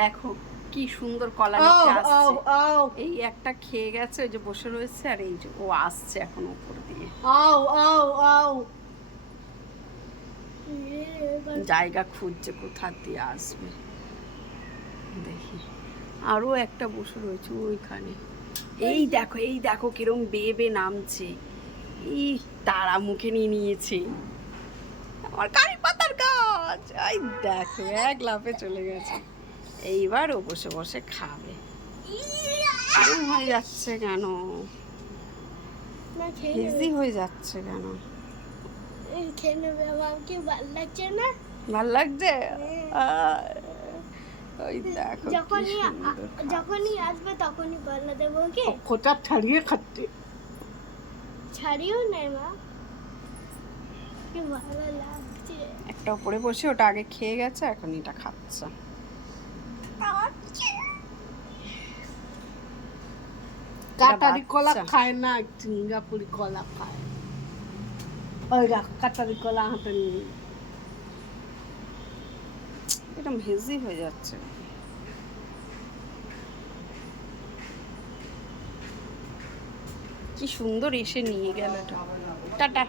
দেখো কি সুন্দর কলা নিতে আসছে। এই একটা খেয়ে গেছে, ওই যে বসে রয়েছে, আর এই যে ও আসছে এখন উপর দিয়ে। জায়গা খুঁজছে কোথা দিয়ে আসবে। দেখি আরো একটা বসে রয়েছে ওইখানে। এই দেখো কিরম বেয়ে বেয়ে নামছে। এই তারা মুখে নিয়ে নিয়েছে আমার কারি পাতার গাছ। এই দেখো এক লাফে চলে গেছে। এইবার ও বসে বসে খাবে। এরকম হয়ে যাচ্ছে কেন? হেজি হয়ে যাচ্ছে কেন? খেয়ে নেবে, আমাকে ভালো লাগছে না। ভাল লাগছে? ওই দেখো যখনই আসবে তখনই বলে দেবো। কি খোঁচা ছাড়িয়ে খাচ্ছে। ছাড়িও নাই মা, কি ভালো লাগছে। একটা উপরে বসে ওটা আগে খেয়ে গেছে, এখন এটা খাচ্ছে। কাটারি কলা খায় না, সিঙ্গাপুরি কলা খায়। ওই দেখো কাটারি কলা হাতে নিয়ে এরকম হেজি হয়ে যাচ্ছে। কি সুন্দর এসে নিয়ে গেল। টাটা।